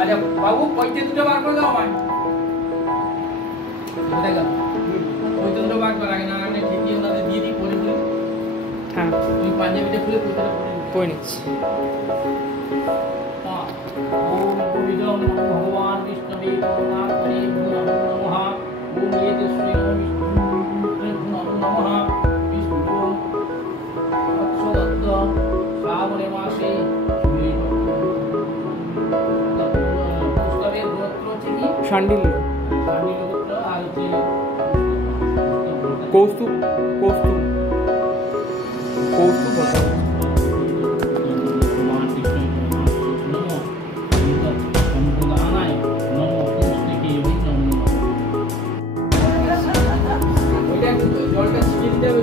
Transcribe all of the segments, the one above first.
আচ্ছা বাবু পয়তে দুটো বার করে দাও আমায় কোথায় গেল পয়তে দুটো বার করে আগে না আগে ঠিকই ওনাদের দিয়ে দিই পরে পরে হ্যাঁ তুমি পাঞ্জাবিটা খুলে কোথায় পরে নিচ্ছি ওম গোবিন্দম ভগবান বিষ্ণুবে নাম হরি নমঃ ওম এতে শ্রী নমঃ বিষ্ণু অক্ষদত্ত শ্রাবণে মাসে পুষ্করের গোত্র হচ্ছে কি শান্ডিল্য শান্ডিল্য গোত্র আর হচ্ছে কৌস্তুভ জলটা ছিটিয়ে দিতে হবে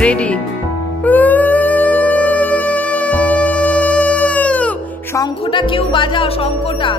রেডি শঙ্খটা কেউ বাজাও শঙ্খটা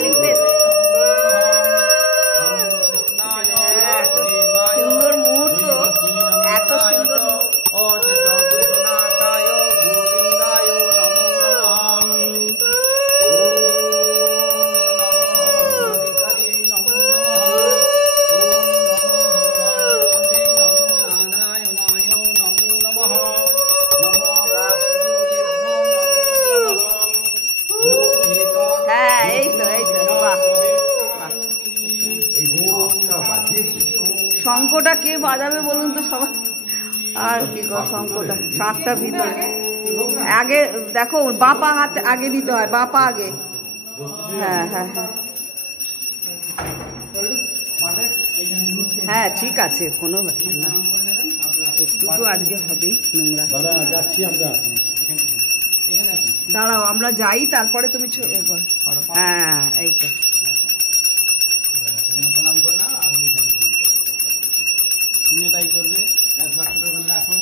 স্মাইলিং ফেস। সুন্দর মুহূর্ত, এত সুন্দর শঙ্খটা কে বাজাবে বলুন তো সবাই? আর কি শঙ্খটা শাকটা ভিতরে আগে দেখো, বাপা হাত আগে দিতে হয়, বাপা আগে। হ্যাঁ হ্যাঁ হ্যাঁ হ্যাঁ ঠিক আছে, কোনো ব্যাপার না, একটু আজকে হবেই নোংরা। দাঁড়াও আমরা যাই, তারপরে তুমি হ্যাঁ এই তো তাই করবে। রাখো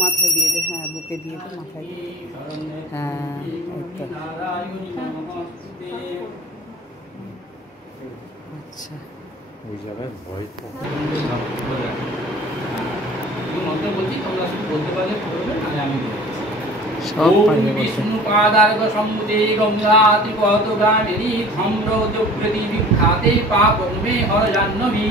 মাথায় দিয়ে দে, হ্যাঁ বুকে দিয়ে দে, মাথায় দিয়ে, হ্যাঁ আচ্ছা ওই জায়গায় ভয় বলছি, তোমরা শুধু বলতে পারলে আমি সব বিষ্ণু পাদার্ঘ সম্মুদে গঙ্গাতি পতগামিনী ধম্রোজপ্রতি বিখ্যাতে পাপমে হর জাহ্নবী।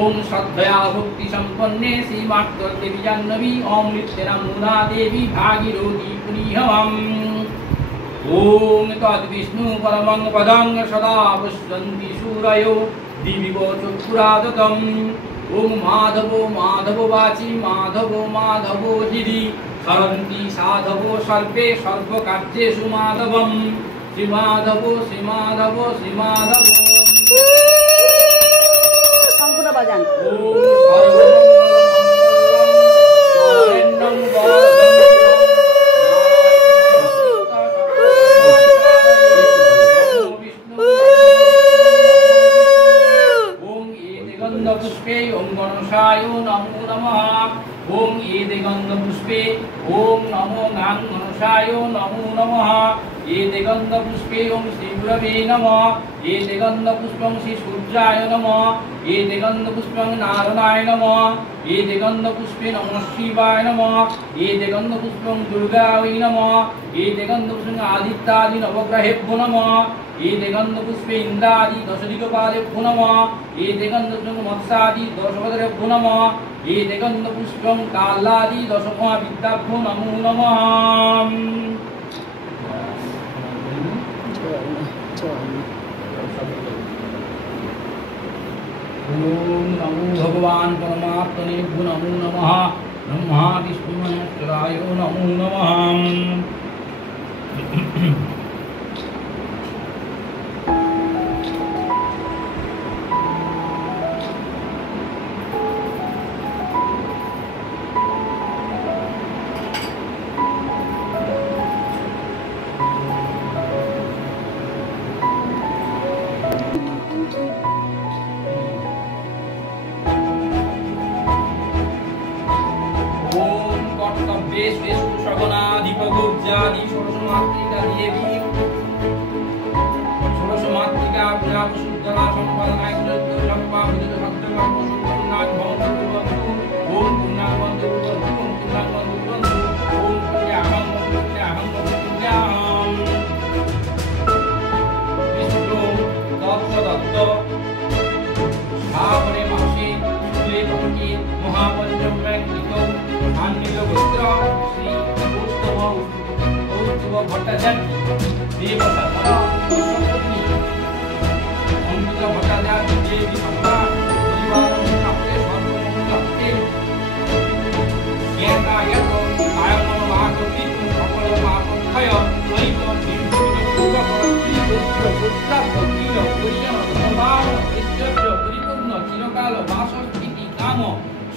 ওম শ্রদ্ধয়া ভক্তি সম্পন্নে শ্রীমাত্র দেবী জাহ্নবী অমৃতেনা মুনা দেবী ভাগীরথী পুনিহম। ওম তদ্বিষ্ণু পরমং পদং সদা পুষ্পন্তি সূরয়ো দিবিব চক্ষুরাদতম। ওম মাধব মাধব বাচি মাধব মাধব হৃদি সরন্তি সাধব সর্বে সর্বকার্যেষু মাধবম। শ্রীমাধব শ্রীমাধব শ্রীমাধব। শঙ্খটা বাজান। पुष्पे ओम गणेशाय नमो नमः। ओम एते गंध पुष्पे ओम नमो गणेशाय नमो नमः। एते गंध पुष्पे ओम श्री गुरवे नमः। एते गंध पुष्पं श्री सूर्याय नमः। एते गंध पुष्पं नारायणाय नमः। एते गंध पुष्पे नमः शिवाय नमः। एते गंध पुष्पं दुर्गायै नमः। एते गंध पुष्पं आदित्यादि नवग्रहेभ्यो नमः। एते गंध पुष्पे इंद्रादि दशदिक्पालेभ्यो नमः। एते गंध पुष्पं मत्स्यादि दशवदरेभ्यो नमः। एते गंध पुष्पं कालादि दशमहाविद्याभ्यो नमो नमः। ओम नमो भगवान परमात्मने नमो नमः। ब्रह्मा विष्णु महेश्वराय नमो नमः।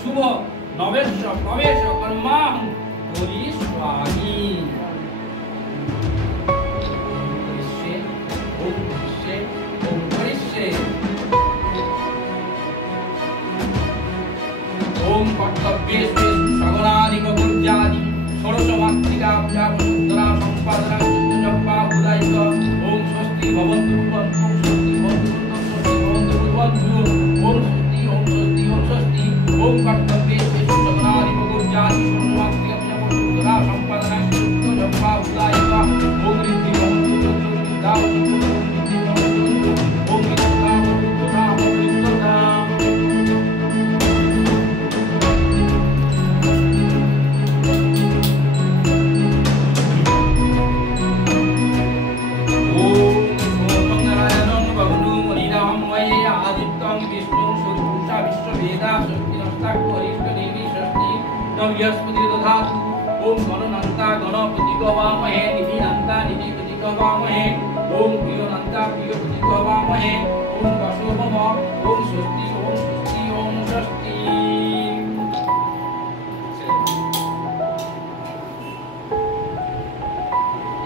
शुभ नवेश प्रवेश कर्मा स्वामी ओम বেশ বেশ সগনাদি বকুর্যাদি ষোড়শ মাতৃকা পূজা বসুন্ধরা সম্পাদনা জপ্পা উদায়িত ওম স্বস্তি ভবন্তু ভবন্তু স্বস্তি ভবন্তু স্বস্তি ভবন্তু ভবন্তু ওম স্বস্তি ওম স্বস্তি ওম স্বস্তি ওম কর্তব্যে বেশ সগনাদি বকুর্যাদি ষোড়শ মাতৃকা পূজা বসুন্ধরা সম্পাদনা জপ্পা উদায়িত ওম ঋদ্ধি ভবন্তু বিদ্যা ओम गणनंता गणपति गवामहे निधिनंता निधिपति गवामहे ओम प्रियनंता प्रियपति गवामहे ओम वसोभम ओम स्वस्ति ओम स्वस्ति ओम स्वस्ति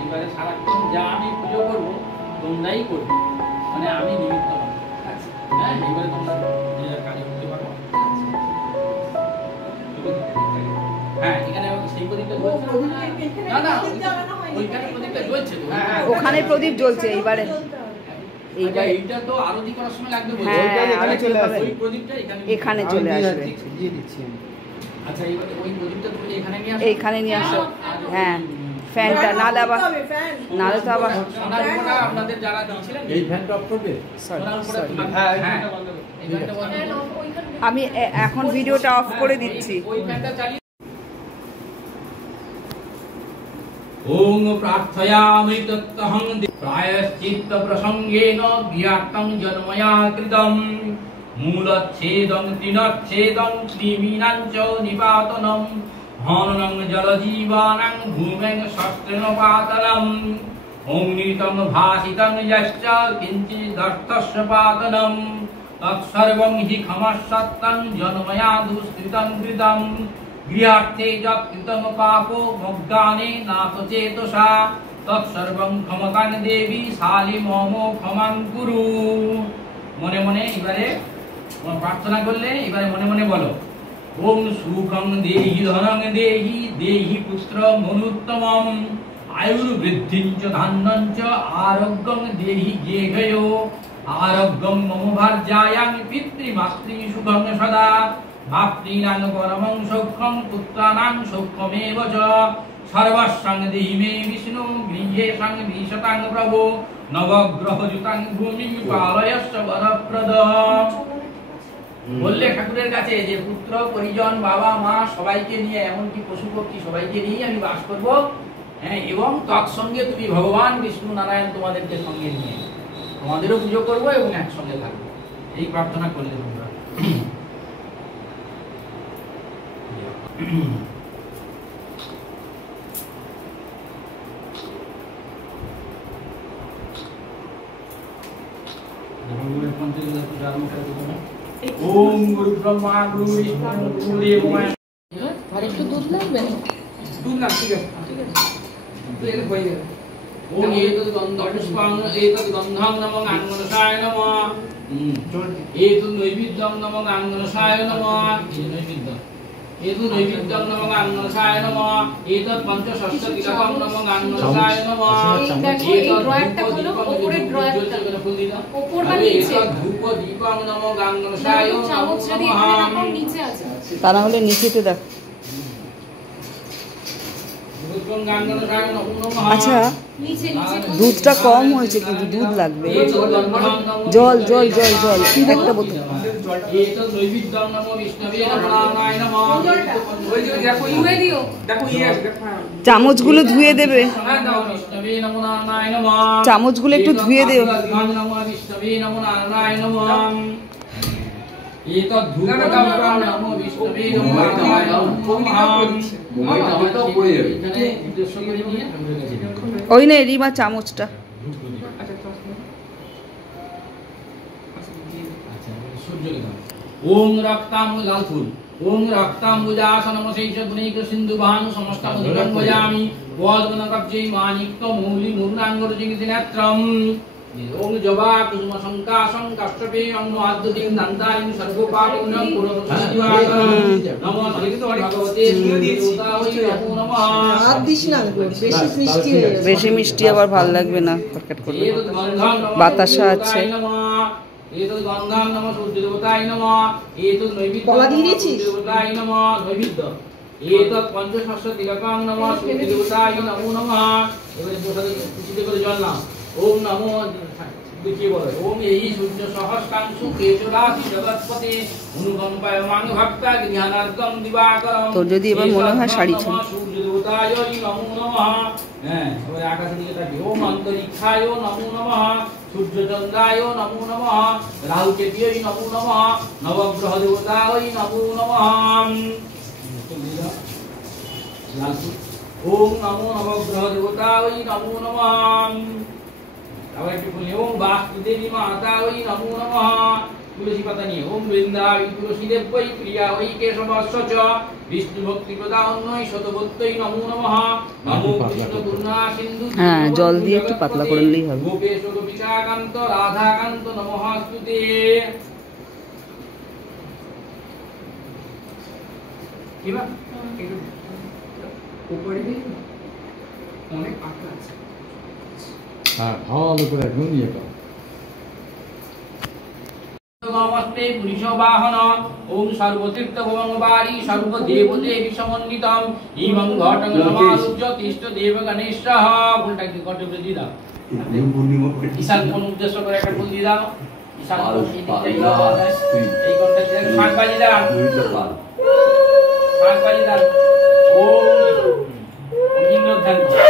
এবারে সারাক্ষণ যা আমি পুজো করব তোমরাই করবে মানে আমি নিমিত্ত নই হ্যাঁ এবারে তোমরা যে কাজে করতে পারো হ্যাঁ এখানে সেই প্রদীপটা জ্বলছে না না ওইখানে প্রদীপটা জ্বলছে তো ওখানে প্রদীপ জ্বলছে এইবারে এইটা তো আরতি করার সময় লাগবে ওই প্রদীপটা এখানে চলে আসবে দিয়ে দিচ্ছি আচ্ছা এবারে ওই প্রদীপটা তুমি এখানে নিয়ে আসো এইখানে নিয়ে আসো হ্যাঁ ফ্যানটা নালে আবার নালে তো আবার সোনার উপরে আপনাদের যারা দিয়েছিলেন এই ফ্যানটা অফ করবে সোনার উপরে হ্যাঁ হ্যাঁ এই ফ্যানটা বন্ধ আমি এখন ভিডিওটা অফ করে দিচ্ছি ওই ফ্যানটা চালিয়ে ओम प्रार्थयामि तत्तहं प्रायश्चित्त प्रसंगेन ज्ञातं जन्मया कृतं मूलच्छेदं तिनच्छेदं कृमीनां च निपातनं हननं जलजीवानां भूमें शस्त्रेण पातनम् ओंनितं भासितं यश्च किञ्चिदर्थस्य पातनं तत्सर्वं हि खमस्सत्तं जन्मया दुष्कृतं कृतं गृहार्थे यत्कृतं पापो मग्गाने नाथचेतसा तत्सर्वं क्षमतां देवी शाली मम क्षमां कुरु মনে মনে এবারে প্রার্থনা করলে এবারে মনে মনে বলো ওম সুখং দেহি ধনং দেহি দেহি পুত্র মনুত্তমম আয়ুর্বৃদ্ধিং চ ধান্যং চ আরোগ্যং দেহি জেঘয়ো আরোগ্যং মম ভার্যায়াং পিতৃমাতৃ সুখং সদা ভাতৃনাং পরমং সৌখ্যং পুত্রানাং সৌখ্যমেব চ সর্বসং দেহি মে বিষ্ণু গৃহেশং বিশতাং প্রভু নবগ্রহযুতাং ভূমিং পালয়স্য বরপ্রদ বললে ঠাকুরের কাছে যে পুত্র পরিজন বাবা মা সবাইকে নিয়ে এমনকি পশু পক্ষী সবাইকে নিয়ে আমি বাস করব হ্যাঁ এবং তৎসঙ্গে তুমি ভগবান বিষ্ণু নারায়ণ তোমাদেরকে সঙ্গে নিয়ে তোমাদেরও পুজো করব এবং একসঙ্গে থাকবো এই প্রার্থনা করলে তোমরা ओम गुरु ब्रह्मा गुरु विष्णु गुरु देव महेश्वर আর একটু দুধ লাগবে दूध ना ठीक है ये कोई ओम एतद् गन्धपुष्पं एतद् गन्धं नमो गाङ्गनसाय नमः एतद् नैवेद्यं नमो गाङ्गनसाय नमः एतद् नैवेद्यं नमो गाङ्गनसाय नमः एतद् पञ्चषष्ठतिलकं नमो गाङ्गनसाय नमः एतद् ड्रॉयरটা হলো উপরে ड्रॉयरটা উপর বা নিচে এতদ্ ধূপ দীপং নমো গাঙ্গনসায় চামচ যদি এখানে রাখো নিচে আছে তা না হলে নিচেতে দেখ আচ্ছা দুধটা কম হয়েছে কিন্তু দুধ লাগবে জল জল জল জল একটা বোতল চামচগুলো ধুয়ে দেবে চামচগুলো একটু ধুয়ে দেবে ওই না রিমা চামচটা ओम रक्ताम्बुजाल फूल ओम रक्ताम्बुजासनमशैष गुणैक सिन्धुभानु समस्तमधुरं भजामि वद्गणकब्जै माणिक्यमौलिमूर्णाङ्गरुचिकितनेत्रम् ओम जवा कुसुम संकाशं कष्टपे अन्वाद्दिं नन्दायं सर्वपावनं पुरस्तिवाकं नमो भगवते देवतायै नमो नमः। আর দিস না, বেশি মিষ্টি হয়ে যাবে। বেশি মিষ্টি আবার ভালো লাগবে না, কটকট করবে। বাতাসা আছে। एतद् गन्धां नमः सूर्यदेवताय नमः। एतद् नैवेद्यं কলা দিয়ে দিয়েছিস? सूर्यदेवताय नमः नैवेद्य। एतद् पंचशस्य तिलकं नमः सूर्यदेवताय नमो नमः। এবারে প্রসাদে খুশিতে করে জল নাও। ओम नमो देखिए बोले ओम यही सूर्य सहस्रांशु केशराशि जगतपते अनुकंपाय मान भक्ता ध्यानार्गम दिवाकरम। तो যদি এবার মনে হয় শাড়ি ছিল सूर्य देवताय नमो नमः। হ্যাঁ এবারে আকাশের দিকে তাকিয়ে ओम अंतरिक्षाय नमो नमः सूर्य चंद्राय नमो नमः राहु केतुय नमो नमः नवग्रह देवताय नमो नमः। ओम नमो नवग्रह देवताय नमो नमः। আবার একটু বলি ওম বাস্তুদেবী মাতাयै নমো নমঃ। তুলসী পাতা নিয়ে ওম বৃন্দাবৈ তুলসী দেবৈ প্রিয়াयै কেশবস্য চ বিষ্ণু ভক্তি প্রদানৈ শতবত্তৈ নমো নমঃ। নমো কৃষ্ণ করুণা সিন্ধু। হ্যাঁ জল দিয়ে একটু পাতলা করে নিলেই হবে। গোপেশ গোপিকাকান্ত রাধাকান্ত নমঃস্তুতে। কিবা উপরে অনেক পাতা আছে। হ্যাঁ ভালো করে একদম ইয়ে করো। নমস্তে পুরুষবাহন ওম সর্বতীর্থ ভবনবারী সর্বদেবদেবী সমন্বিতম ইমং ঘটং সমারুহ্য তিষ্ঠ দেব গণেশঃ। ফুলটা কি কটে দিয়ে দাও। ঈশান কোন উদ্দেশ্য করে একটা ফুল দিয়ে দাও। ঈশান কোন এই করতে শাক বাজি দাও। শাক বাজি দাও। ওম ইন্দ্র ধ্যান করো।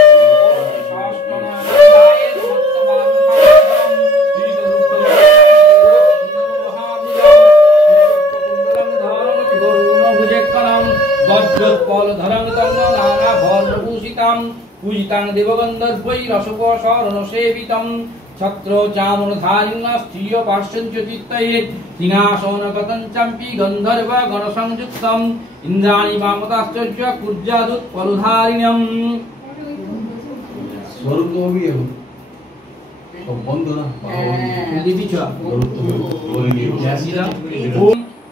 पूजितां देवगन्धर्वै रसोपसरणसेवितं छत्र चामरधारिण स्त्रिय पार्श्वज्योतित्तये सिंहासनगतं चम्पी गन्धर्व गणसंयुक्तम् इन्द्राणि वामताश्चर्य कुर्जादुत्पलधारिण्यम्। স্বরূপ তো হবে এখন সব বন্ধ না দিবিছা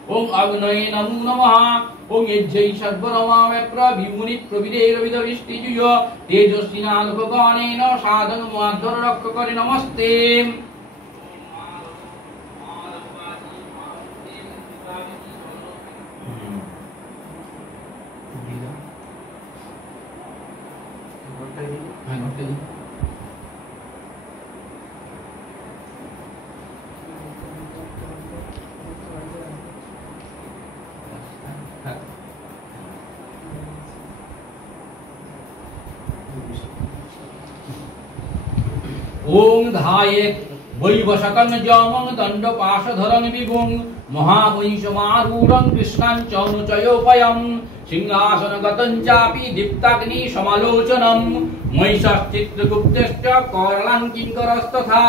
ओम अग्नये नमो नमः। ओम यज्ञै सर्वरमावेप्र विमुनि प्रविदेरविदविष्टिजुय तेजस्विनानुपगणेन साधनमाधर रक्षकरे नमस्ते। ओम धायेत् वैवशकं जमं दण्डपाशधरं विभुं महावंशमारूढं कृष्णां चनुचयोपयं सिंहासनगतं चापि दीप्ताग्नि समालोचनं महिषश्चित्रगुप्तश्च करलाङ्किङ्करस्तथा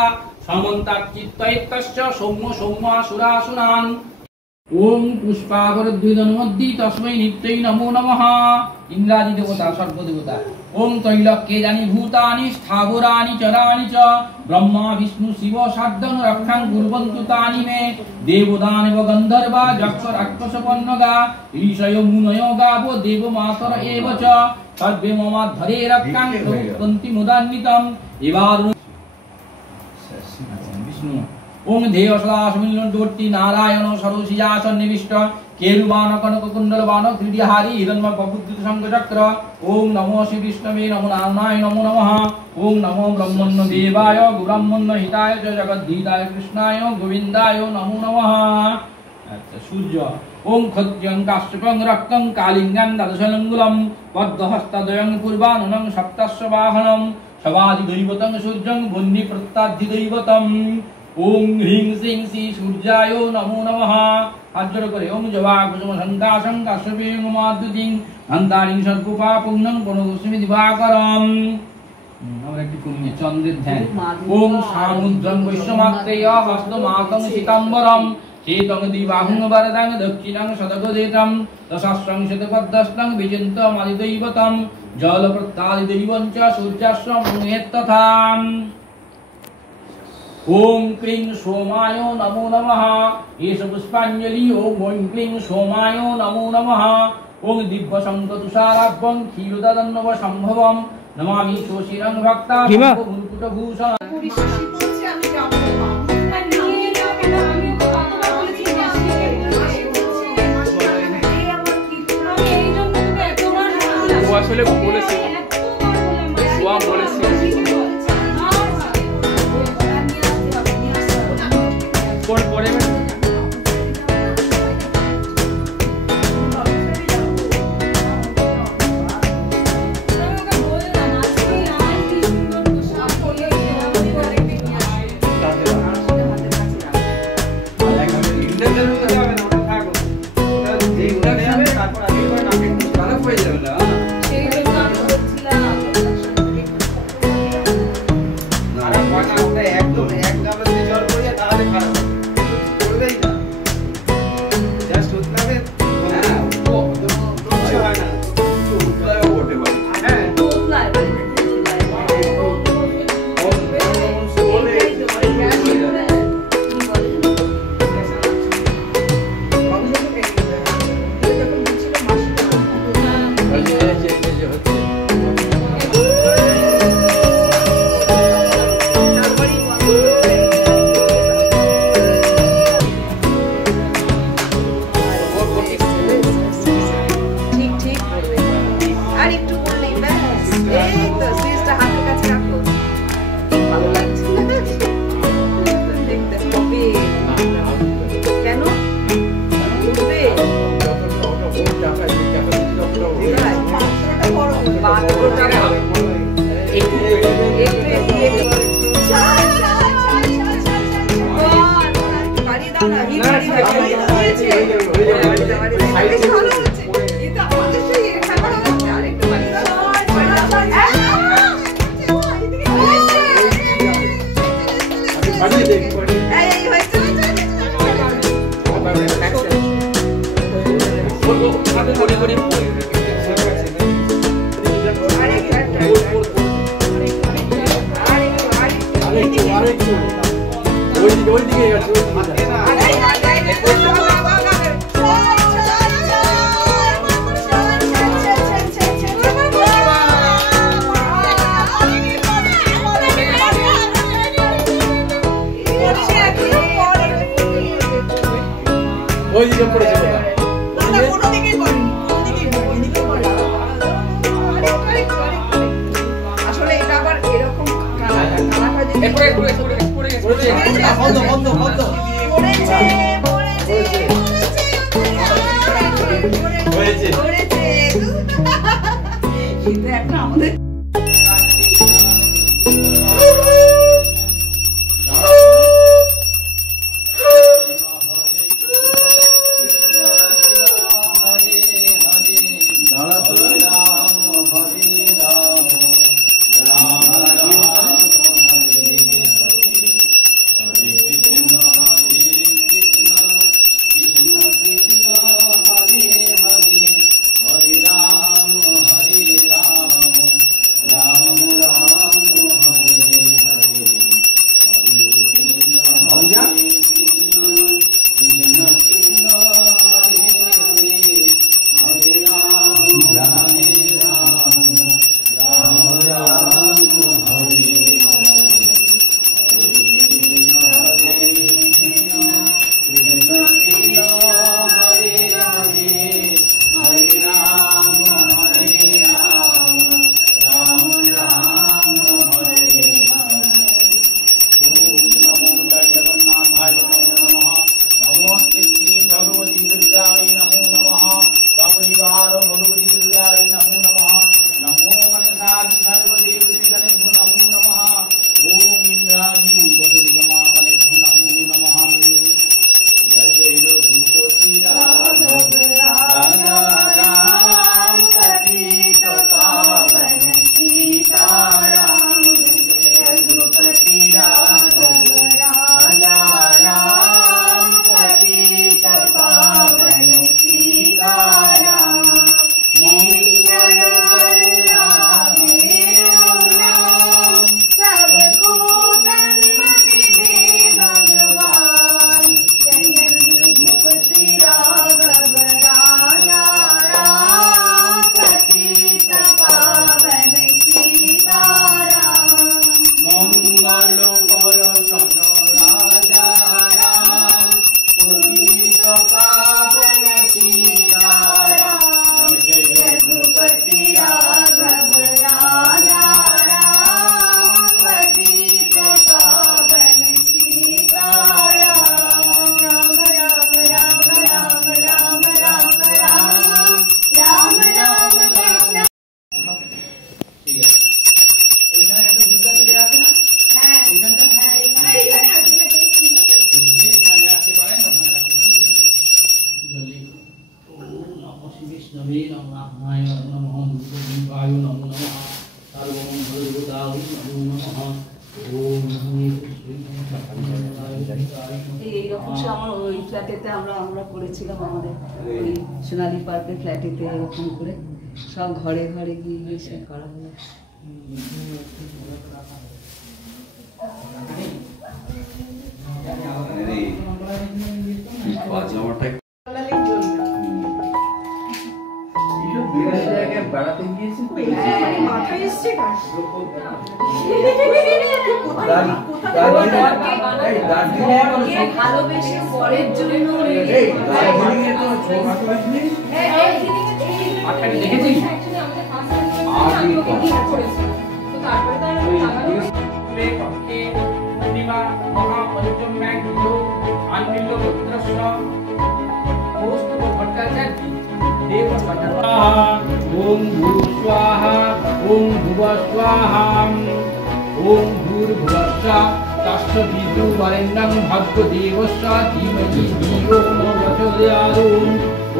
समन्ताच्चित्तैत्यश्च सौम्य सौम्यासुरासुरान्। ओम पुष्पावरद्विदनुमद्दि तस्मै नित्यै नमो नमः। इंद्रादि देवता सर्व देवता ओम त्रैलोक्ये जानि भूतानि स्थावरानि चराणि च ब्रह्मा विष्णु शिव सार्धं रक्षां कुर्वन्तु तानि मे देवदानव गन्धर्वा यक्ष राक्षस पन्नगा ऋषयो मुनयो गावो देवमातर एव च सर्वे ममाद्धरे रक्षां कुर्वन्ति मुदान्वितम्। एबार विष्णु ओम देव सदाशिवलिङ्गोट्टि नारायण सरोसियासन निविष्ट केरुबाण कनक कुंडल बाण क्रीडिहारी हिरण्मय बबुद्ध शंख चक्र। ओम नमो श्री विष्णवे नमो नारायणाय नमो नमः। ओम नमो ब्रह्मण्य देवाय ब्रह्मण्य हिताय च जगद्धिताय कृष्णाय गोविंदाय नमो नमः। अच्छा सूर्य ओम खद्यं काश्यपं रक्तं कालिंगं दशलंगुलं पद्महस्तद्वयं पूर्वानुनं सप्तस्य वाहनं सवादिदैवतं सूर्यं वह्नि प्रत्याधिदैवतम्। ओम ह्रीं श्रीं श्री सूर्याय नमो नमः। हाथ जोड़ करे ओम जवा कुसुम संकाशं काश्यपे नमाद्युतिं अंतारिं सर्वपा पुण्यं प्रणतोऽस्मि दिवाकरम्। আমরা একটু করি চন্দ্রের ধ্যান। ওম সামুদ্রং বৈশ্বমাত্রেয় হস্তমাতং সীতাম্বরম চেতং দিবাহুং বরদাং দক্ষিণাং শতগদেতম দশাস্রং শতপদ্মস্রং বিজন্তম আদিদৈবতম জলপ্রত্যাদিদৈবং চ সূর্যাস্রং মুনেত্তথাম। ओम क्लीं सोमाय नमो नमः। एष पुष्पांजलि। ओम ऐं क्लीं सोमाय नमो नमः। ओम दिव्य शंख तुषाराभं क्षीरोदन्नव संभवं नमामि शोषिरं भक्ता मुकुटभूषण। আসলে বলেছি সোয়াম বলেছি পরে पावन सीताराम जय रघुपति राघव राजा राम पतित पावन सीताराम राम राम राम राम राम राम राम राम राम कृष्ण এইরকম সে আমার ওই ফ্ল্যাটেতে আমরা করেছিলাম আমাদের ওই সোনালী পার্কের ফ্ল্যাটেতে এরকম করে সব ঘরে ঘরে গিয়ে সে করা হলো। বেড়াতে গিয়েছি ভালোবেসে পরের জন্য দেখেছিস ओम भूर्स्वाहा ओम भुवस्वाहा ओम भूर्भुवस्सः तस्य विदुर्वरेण्यं भर्गो देवस्य धीमहि धियो न प्रचोदयात्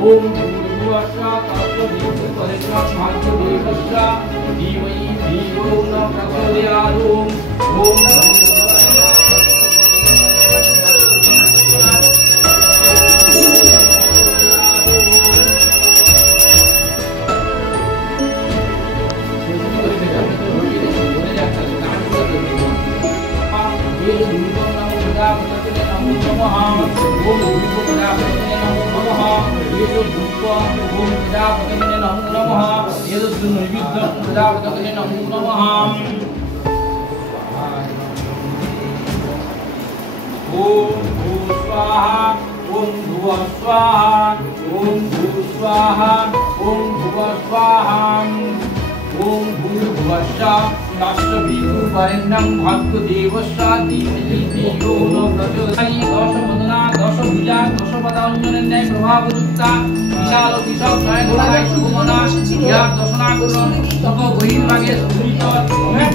ओम भूर्भुवस्सः तस्य विदुर्वरेण्यं भर्गो देवस्य धीमहि धियो न प्रचोदयात् ओम ओम भूर्भुवस्सः तस्य विदुर्वरेण्यं भर्गो देवस्य धीमहि धियो न प्रचोदयात् दशवदना दशभुजा दशपदाञ्जनेन्द्राय प्रभावयुक्ता विशाल विशालकाय गोलाय शुभमना या दशनाकुलं तप बहिर्भागे सुरित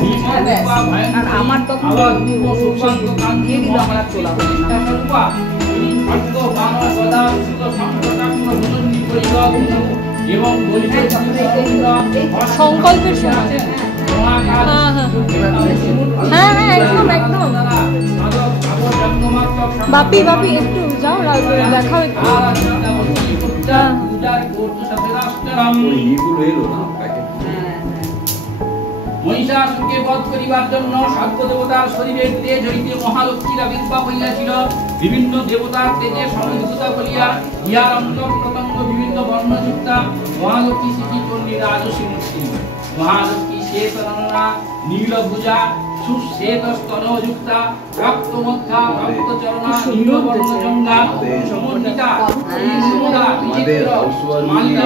भीमरूपा भयङ्करी আমার তো আবার সুপান্ত কান্তি মহারাজ তোলা রূপা ভক্ত বান সদা সুত সংকটাত্ম ভূষণী পরিগত এবং সংকল্পের সময় হ্যাঁ একদম একদম বাপি একটু যাও দেখাও একটু মহিষাসুরকে বধ করিবার জন্য সর্ব দেবতার শরীরে তেজ হইতে মহালক্ষ্মীর আবির্ভাব হইয়াছিল। বিভিন্ন দেবতার তেজে সমুদ্রতা বলিয়া ইহার অঙ্গ প্রত্যঙ্গ বিভিন্ন বর্ণযুক্তা মহালক্ষ্মী শ্রী চণ্ডী রাজসী মূর্তি। মহালক্ষ্মী শ্বেতরঙ্গা নীলভুজা সুশ্বেত স্তনযুক্তা রক্তমধ্যা রক্তচরণা নীলবর্ণজঙ্গা সমন্বিতা সুন্দরা বিচিত্র মাল্য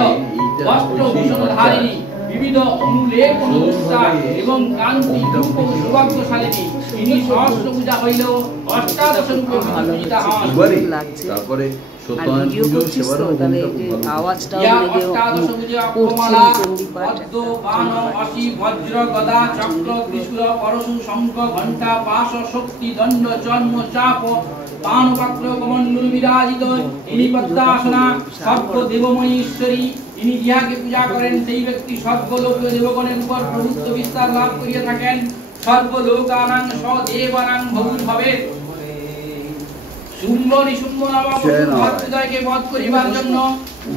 বস্ত্রভূষণধারিণী বিবিধ অনুলেখ অনুষ্ঠা এবং কান্তি রূপ সৌভাগ্যশালিনী তিনি সহস্র পূজা হইলেও অষ্টাদশ রূপে পূজিতা হন। তারপরে বজ্র গদা চক্র ত্রিশূল পরশু শঙ্খ ঘণ্টা পাশ শক্তি দণ্ড চর্ম চাপ পানপাত্র কমণ্ডল বিরাজিত ইনি পদ্মাসনা সর্ব দেবময়ী ঈশ্বরী। ইনি যাহাকে পূজা করেন সেই ব্যক্তি সর্বলোকীয় দেবগণের উপর প্রভুত্ব বিস্তার লাভ করিয়া থাকেন। সর্বলোকানাং সদেবানাং ভবেৎ। শুম্ভ নিশুম্ভ নামক ভাতৃদ্বয়কে বধ করিবার জন্য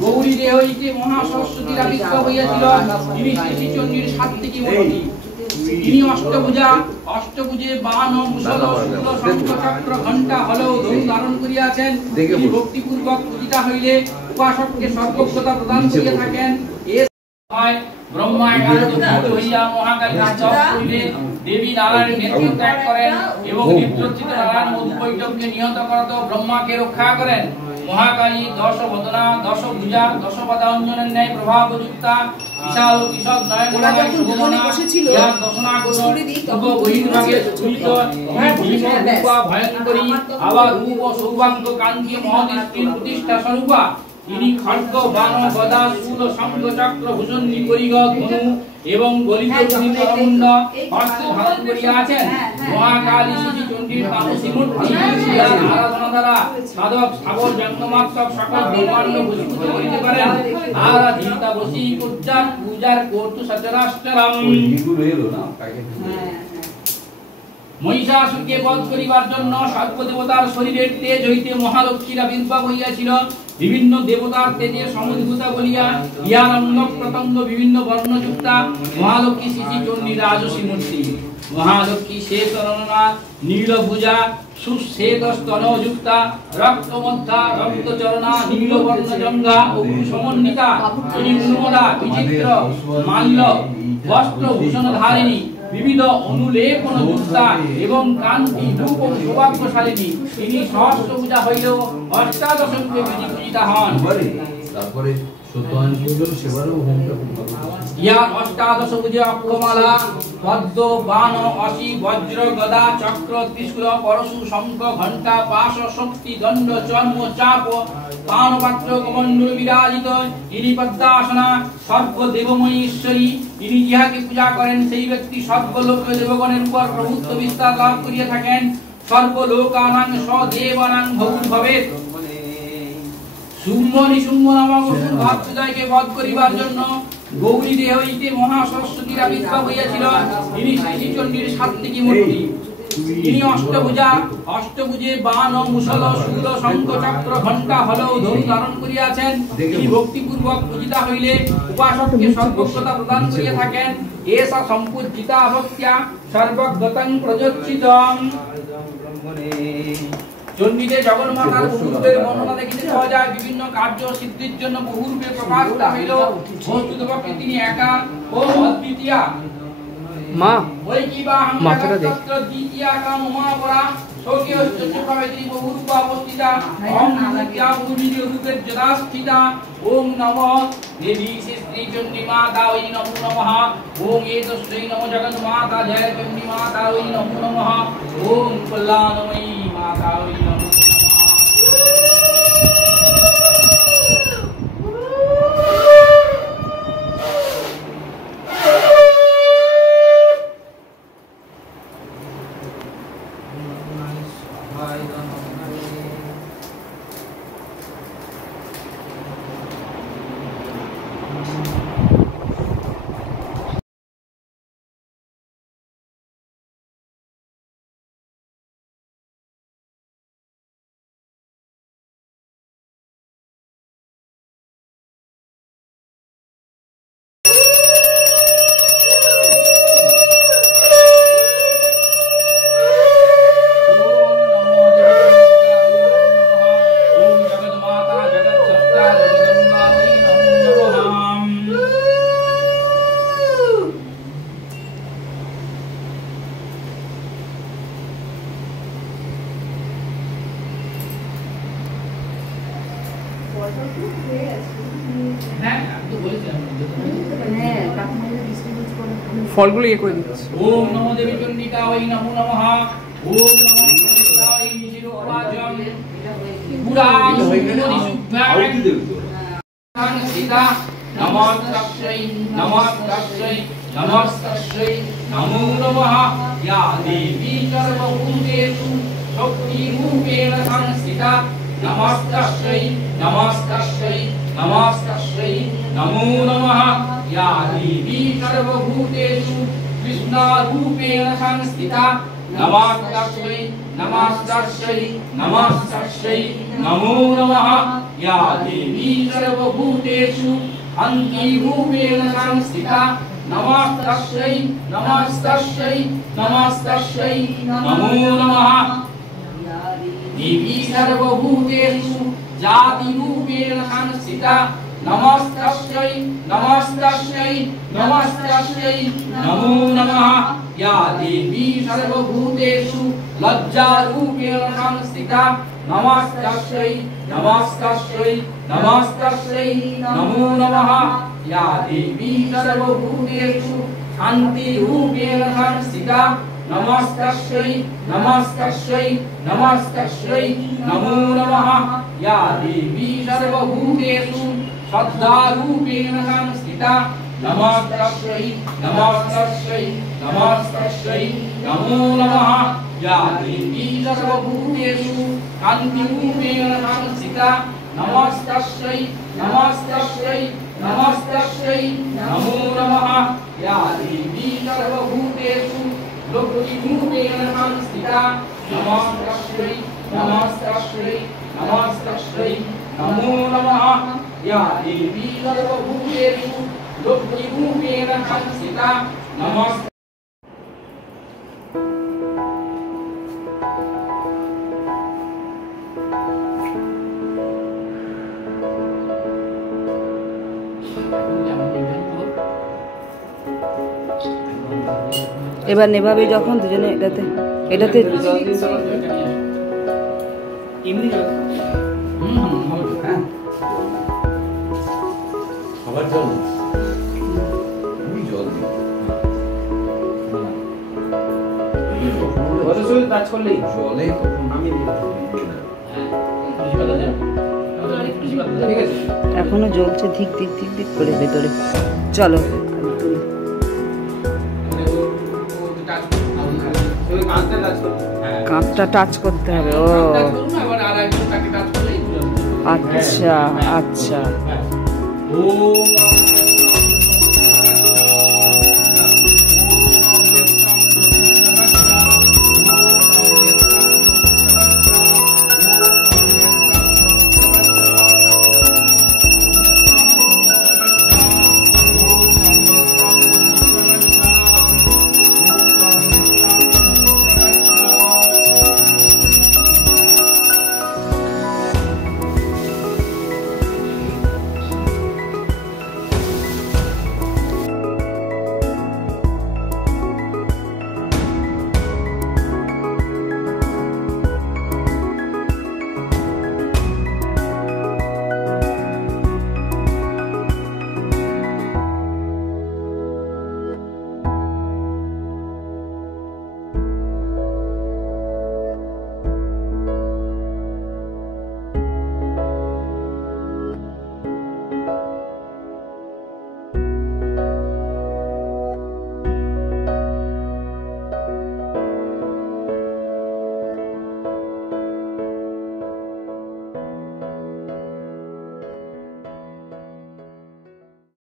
গৌরী দেহ হইতে মহাসরস্বতীর আবির্ভাব হইয়াছিল। তিনি শ্রী চণ্ডীর সাত্ত্বিকী মূর্তি। তিনি অষ্টভুজে বাহন মুসল শুক্ল শঙ্খ চক্র ঘণ্টা হলেও ধূম ধারণ করিয়াছেন। তিনি ভক্তিপূর্বক পূজিতা হইলে উপাসককে সর্বজ্ঞতা প্রদান করিয়া থাকেন। ব্রহ্মা 11 হইয়া মহাকালীর স্তব করিলে দেবী নারায়ণ নেত্র ত্যাগ করেন এবং নিদ্রচিত নারায়ণ মধুকৈটবকে নিহত করত ব্রহ্মাকে রক্ষা করেন। মহাকালী দশবদনা দশভুজা দশপদাঞ্জনের ন্যায় প্রভাবযুক্তা বিশাল কিশোর নয়নময় শুভমনা ইহার দশনাগুণ বহির্ভাগে স্ফুরিত ভীমরূপা ভয়ঙ্করী আবার রূপ ও সৌভাগ্য কান্তি মহদৃষ্টির প্রতিষ্ঠা স্বরূপা ইনি খড়গ বাণ গদা শূল শঙ্খ চক্র ভূষণী পরিগ ধনু এবং গলিত মুন্ড হস্তে ধারণ করিয়া আছেন। মহাকালী শ্রী চণ্ডীর তামসী মূর্তি আরাধনা দ্বারা সাধক স্থাবর জঙ্গমাত্মক সকল ব্রহ্মাণ্ড বশীভূত করিতে পারেন। আরাধিতা বশী পূজার কর্তু সচরাচরম। মহিষাসুরকে বধ করিবার জন্য সর্বদেবতার শরীরের তেজ হইতে মহালক্ষ্মীর আবির্ভাব হইয়াছিল। বিভিন্ন দেবতার তেজের সমুদ্ভূতা বলিয়া ইহার অঙ্গ প্রত্যঙ্গ বিভিন্ন বর্ণযুক্তা মহালক্ষ্মী শ্রী চণ্ডী রাজসী মূর্তি। মহালক্ষ্মী শ্বেতরণনা নীলভুজা সুশ্বেত স্তনযুক্তা রক্তমধ্যা রক্তচরণা নীলবর্ণজঙ্ঘা অগ্নি সমন্বিতা নির্মলা বিচিত্র মাল্য বস্ত্রভূষণ ধারিণী বিবিধ অনুলেপন যুক্তা এবং কান্তি রূপ ও সৌভাগ্যশালিনী। তিনি সহস্র পূজা হইলেও অষ্টাদশ রূপে পূজিতা হন। তারপরে ইহার অষ্টাদশ পূজা অক্ষমালা পদ্ম বাণ অসি বজ্র গদা চক্র ত্রিশূল পরশু শঙ্খ ঘণ্টা পাশ শক্তি দণ্ড চর্ম চাপ পানপাত্র কমণ্ডল বিরাজিত ইনি পদ্মাসনা সর্বদেবময়ী ঈশ্বরী। ইনি যাহাকে পূজা করেন সেই ব্যক্তি সর্বলোক দেবগণের উপর প্রভুত্ব বিস্তার লাভ করিয়া থাকেন। সর্বলোকানাং সদেবানাং ভবেৎ। শুম্ভ নিশুম্ভ নামক অসুর ভাতৃদ্বয়কে বধ করিবার জন্য গৌরী দেহ হইতে মহা সরস্বতীর আবির্ভাব হইয়াছিল। ইনি শ্রী চণ্ডীর সাত্ত্বিকী মূর্তি। ইনি অষ্টভুজে বাণ মুসল শূল শঙ্খ চক্র ঘণ্টা হল ধনু ধারণ করিয়াছেন। তিনি ভক্তিপূর্বক পূজিতা হইলে উপাসককে সর্বজ্ঞতা প্রদান করিয়া থাকেন। এষা সম্পূজিতা ভক্ত্যা সর্বজ্ঞতাং প্রযোজ্যিতং। চণ্ডীতে জগন্মাতার বহুরূপের বর্ণনা দেখিতে পাওয়া যায়। বিভিন্ন কার্য সিদ্ধির জন্য বহুরূপে প্রকাশ হইল। বস্তুতপক্ষে তিনি একা ও অদ্বিতীয়া। মা ওই কি বা মাথাটা দেখ। দ্বিতীয়া কা মহাপরা শোকে ঐশ্বর্যভাবে তিনি বহুরূপা অবস্থিতা। ওম নিত্যা বহুবিধ রূপের যথাস্থিতা। ওম নমঃ দেবী শ্রী চণ্ডী মাতা ওই নমো নমঃ। ওম এতস্যৈ নমো জগন্মাতা জয় চণ্ডী মাতা ওই নমো নমঃ। ওম কল্যাণময়ী মাতা ওই নমো নমঃ। ফলগুলো ইয়ে করে দিচ্ছি। ওম নমো দেবী চণ্ডিকা ওই নমো নমঃ। ওম নমো চণ্ডিকায় নিশিরোপাজম পুরাণ সুন্দরী সুভ্যাং সীতা নমস্তস্যৈ নমস্তস্যৈ নমস্তস্যৈ নমো নমঃ। ইয়া দেবী সর্বভূতেষু শক্তিরূপেণ সংস্থিতা নমস্তস্যৈ নমস্তস্যৈ নমস্তস্যৈ নমো নমঃ। या देवी सर्वभूतेषु कृष्णरूपेण संस्थिता नमस्तस्यै नमस्तस्यै नमस्तस्यै नमो नमः। या देवी सर्वभूतेषु अन्तिरूपेण संस्थिता नमस्तस्यै नमस्तस्यै नमस्तस्यै नमो नमः। देवी सर्वभूतेषु जातिरूपेण संस्थिता नमस्तस्यै नमस्तस्यै नमस्तस्यै नमो नमः। या देवी सर्वभूतेषु लज्जारूपेण संस्थिता नमस्तस्यै नमस्तस्यै नमस्तस्यै नमो नमः या देवी सर्वभूतेषु शान्तिरूपेण संस्थिता नमस्तस्यै नमस्तस्यै नमस्तस्यै नमो नमः या देवी सर्वभूतेषु श्रद्धारूपेण संस्थिता नमस्तस्यै नमस्तस्यै नमस्तस्यै नमो नमः या देवी सर्वभूतेषु शान्तिरूपेण संस्थिता नमस्तस्यै नमस्तस्यै नमस्तस्यै नमो नमः या देवी सर्वभूतेषु लक्ष्मीरूपेण संस्थिता नमस्तस्यै नमस्तस्यै नमस्तस्यै नमो नमः या देवी सर्वभूतेषु लक्ष्मीरूपेण संस्थिता नमस्ते। এবার নেভাবে যখন দুজনে এটাতে এটাতে খাবার জল ওই জল কাজ করলেই জলে তখন আমি ঠিক আছে এখনো জ্বলছে ধিক ধিক ধিক ধিক করে ভেতরে। চলো কাঁচটা টাচ করতে হবে। ও আচ্ছা আচ্ছা। ওম